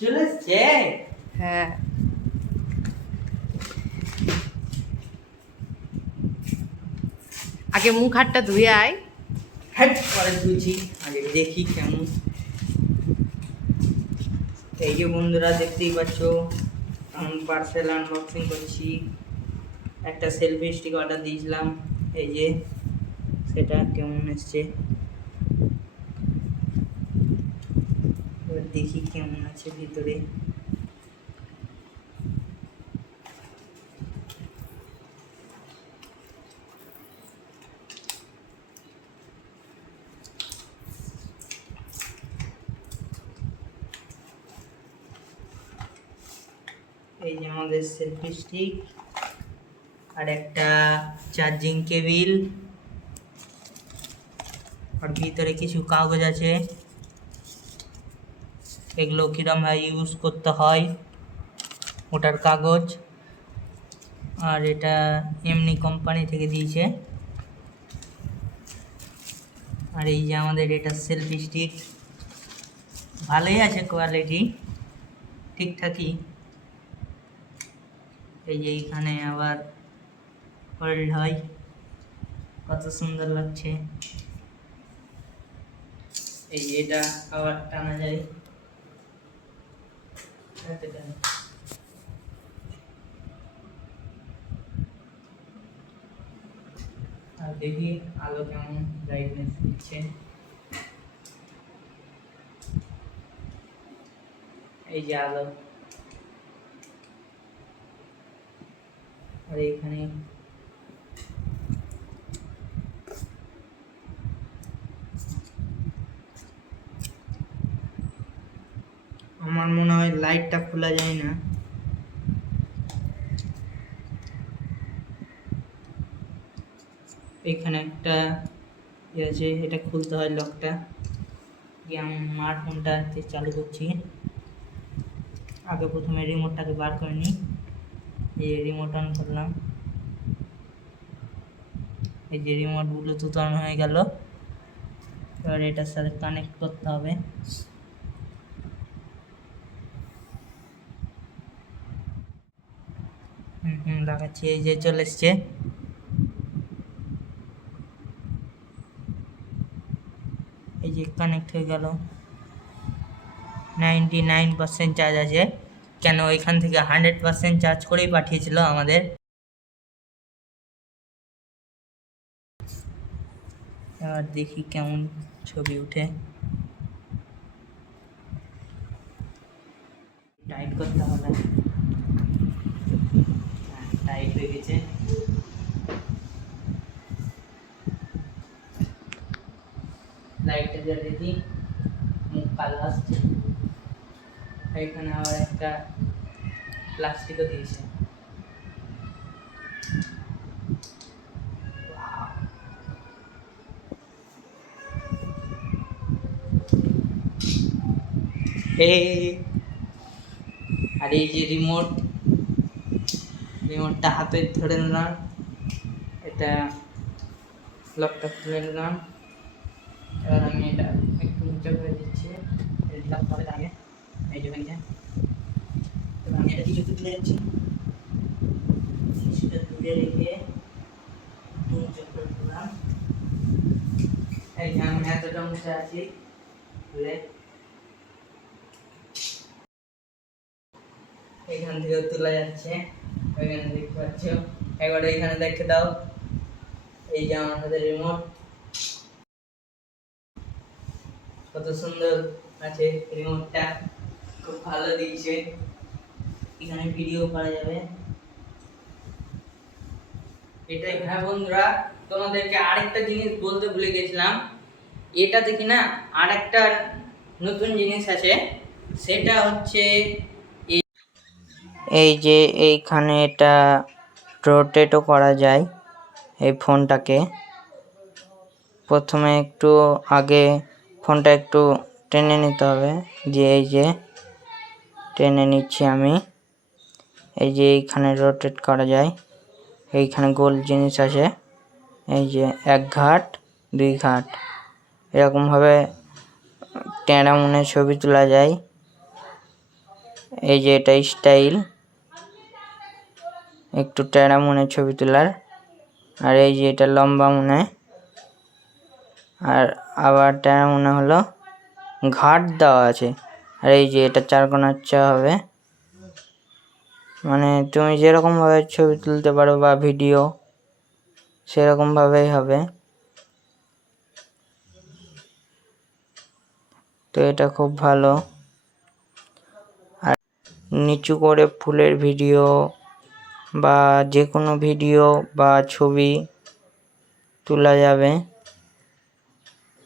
চলে এসছে। হ্যাঁ, আগে মুখ হাতটা ধুয়ে আয়। হ্যাঁ পরে ধুয়েছি, আগে দেখি কেমন। এই যে বন্ধুরা দেখতেই পাচ্ছ, আমি পার্সেল আনবক্সিং করছি। একটা সেলফি স্টিক অর্ডার দিয়েছিলাম, এই যে সেটা কেমন এসছে এবার দেখি কেমন আছে ভিতরে। এই যে আমাদের সেলফি স্টিক আর একটা চার্জিং কেবিল, আর ভিতরে কিছু কাগজ আছে, এগুলো কিরম ভাবে ইউজ করতে হয় ওটার কাগজ। আর এটা এমনি কোম্পানি থেকে দিয়েছে। আর এই যে আমাদের এটা সেলফি স্টিক, ভালোই আছে কোয়ালিটি, ঠিকঠাকই। এই যে এইখানে আবার হোল্ড হয়, কত সুন্দর লাগছে। এই যে এটা আবার টানা যায়, আর দেখি আলো কেমন ব্রাইটনেস দিচ্ছে। এই যে আলো, আর এইখানে আমার মনে হয় লাইটটা খোলা যায় না। এখানে একটা ইয়ে আছে, এটা খুলতে হয় লকটা। গিয়ে আমি স্মার্টফোনটা চালু করছি। আগে প্রথমে রিমোটটাকে বার করে নিই। এই যে রিমোট অন করলাম, এই যে রিমোট ব্লুটুথ অন হয়ে গেল। এবার এটার সাথে কানেক্ট করতে হবে। লাগাচ্ছি, এই যে চলে এসছে। এই যে কানেক্ট হয়ে গেল, 99% চার্জ আছে। কেন এখান থেকে 100% চার্জ করেই পাঠিয়েছিল আমাদের। এবার দেখি কেমন ছবি উঠে। টাইট করতে হবে, টাইট হয়ে গেছে। লাইটটা জ্বালিয়ে দিই, মুখ কালো আসছে। এখানে আবার একটা প্লাস্টিকও দিয়েছে। আর এই যে রিমোটটা হাতে ধরে নিলাম, এটা লকটা খুলে নিলাম। এবার আমি এটা একটু উঁচু করে দিচ্ছি, লক করে আগে এই যে ভেঙে। এবার আমি এটা কিছু তুলে যাচ্ছি, সেটা তুলে রেখে একটু উঁচু করে দিলাম। এই যে আমি এতটা উঁচু আছি, তুলে এখান থেকে তোলা যাচ্ছে। ওইখানে দেখতে পাচ্ছ, একবার এইখানে দেখে দাও। এই যে আমার হাতে রিমোট, কত সুন্দর আছে রিমোটটা, খুব ভালো দিয়েছে। এখানে ভিডিও করা যাবে। এটাই। হ্যাঁ বন্ধুরা, তোমাদেরকে আরেকটা জিনিস বলতে ভুলে গেছিলাম। এটা দেখি না, আরেকটা নতুন জিনিস আছে, সেটা হচ্ছে এই যে এইখানে এটা রোটেটও করা যায়। এই ফোনটাকে প্রথমে একটু আগে ফোনটা একটু টেনে নিতে হবে, দিয়ে এই যে টেনে নিচ্ছি আমি। এই যে এইখানে রোটেট করা যায়, এইখানে গোল জিনিস আছে, এই যে 1 ঘাট 2 ঘাট এরকমভাবে ট্যাঁড়া মনে ছবি তোলা যায়। এই যে এটা স্টাইল একটু ট্যাঁড়া মনে ছবি তোলার। আর এই যে এটা লম্বা মনে, আর আবার ট্যাঁড়া মনে হলো ঘাট দেওয়া আছে। আর এই যে এটা 4 কোণার চা হবে, মানে তুমি যেরকম ভাবে ছবি তুলতে পারো বা ভিডিও সেরকম ভাবেই হবে। তো এটা খুব ভালো। আর নিচু করে ফুলের ভিডিও বা যে কোনো ভিডিও বা ছবি তোলা যাবে,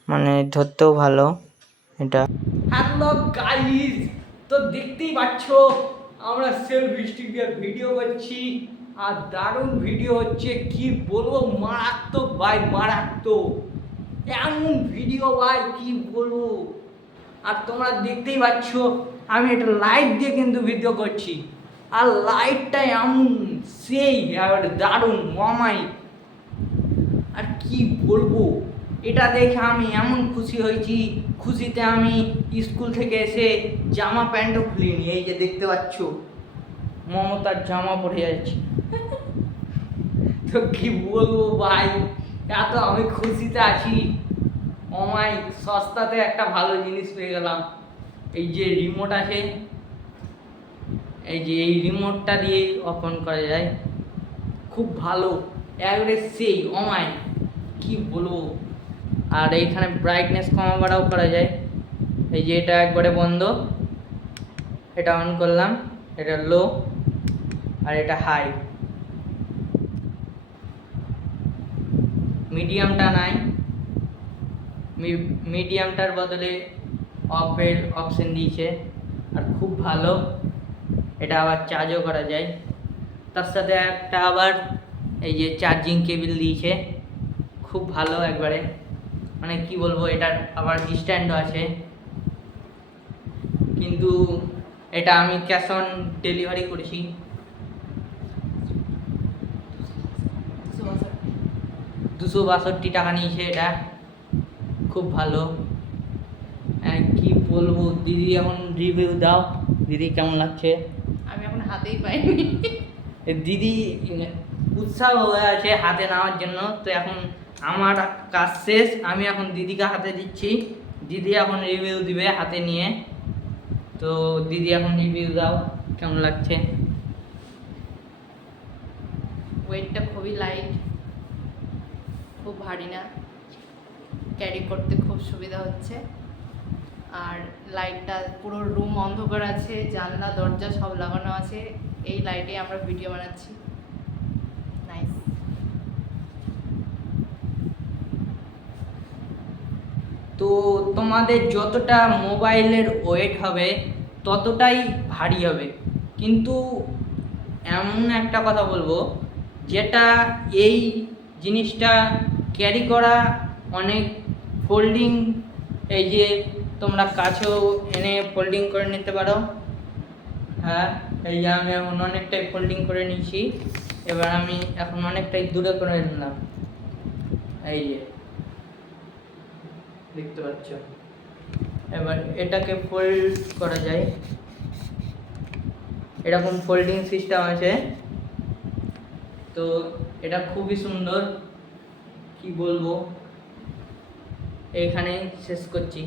মানে ধরতেও ভালো এটা। হ্যালো গাইস, তো দেখতেই পাচ্ছ আমরা সেলফি স্টিক দিয়ে ভিডিও করছি আর দারুণ ভিডিও হচ্ছে, কি বলবো, মারাত্মক ভাই, মারাত্মক এমন ভিডিও ভাই কি বলবো। আর তোমরা দেখতেই পাচ্ছ আমি একটা লাইট দিয়ে কিন্তু ভিডিও করছি, আর লাইটটা এমন সেই একেবারে দারুণ মমাই। আর কি বলবো, এটা দেখে আমি এমন খুশি হয়েছি, খুশিতে আমি স্কুল থেকে এসে জামা প্যান্টও খুলিনি। এই যে দেখতে পাচ্ছ মমতার জামা পরে যাচ্ছি। তো কি বলবো ভাই, এত আমি খুশিতে আছি। অমাই সস্তাতে একটা ভালো জিনিস পেয়ে গেলাম। এই যে রিমোট আছে, এই যে এই রিমোটটা দিয়ে অন করা যায়, খুব ভালো একবারে সেই অমাই, কি বলবো। আর এইখানে ব্রাইটনেস কমা বাড়াও করা যায়। এই যে এটা একবারে বন্ধ, এটা অন করলাম, এটা লো আর এটা হাই। মিডিয়ামটা নাই, মিডিয়ামটার বদলে অফের অপশন দিয়েছে, আর খুব ভালো। এটা আবার চার্জও করা যায়, তার সাথে একটা আবার এই যে চার্জিং কেবল দিয়েছে, খুব ভালো একবারে, মানে কি বলবো। এটার আবার স্ট্যান্ডও আছে, কিন্তু এটা আমি ক্যাশ অন ডেলিভারি করেছি। 262 টাকা নিয়েছে এটা, খুব ভালো। কি বলবো, দিদি এখন রিভিউ দাও, দিদি কেমন লাগছে? আমি এখন হাতেই পাইনি। দিদি উৎসাহ হয়ে আছে হাতে নেওয়ার জন্য। তো এখন আমার কাজ শেষ, আমি এখন দিদিকে হাতে দিচ্ছি, দিদি এখন রিভিউ দিবে হাতে নিয়ে। তো দিদি এখন রিভিউ দাও, কেমন লাগছে? ওয়েটটা খুবই লাইট, খুব ভারী না, ক্যারি করতে খুব সুবিধা হচ্ছে। আর লাইটটা পুরো রুম অন্ধকার আছে, জানলা দরজা সব লাগানো আছে, এই লাইটে আমরা ভিডিও বানাচ্ছি। নাইস। তো তোমাদের যতটা মোবাইলের ওয়েট হবে ততটাই ভারী হবে, কিন্তু এমন একটা কথা বলবো, যেটা এই জিনিসটা ক্যারি করা অনেক ফোল্ডিং, এই যে তোমরা কাছেও এনে ফোল্ডিং করে নিতে পারো। হ্যাঁ, এই যে আমি এখন অনেকটাই ফোল্ডিং করে নিয়েছি, এবার আমি এখন অনেকটাই দূরে করে নিলাম। এই যে দেখতে পাচ্ছ, এবার এটাকে ফোল্ড করা যায়, এরকম ফোল্ডিং সিস্টেম আছে। তো এটা খুবই সুন্দর, কি বলবো। এইখানেই শেষ করছি।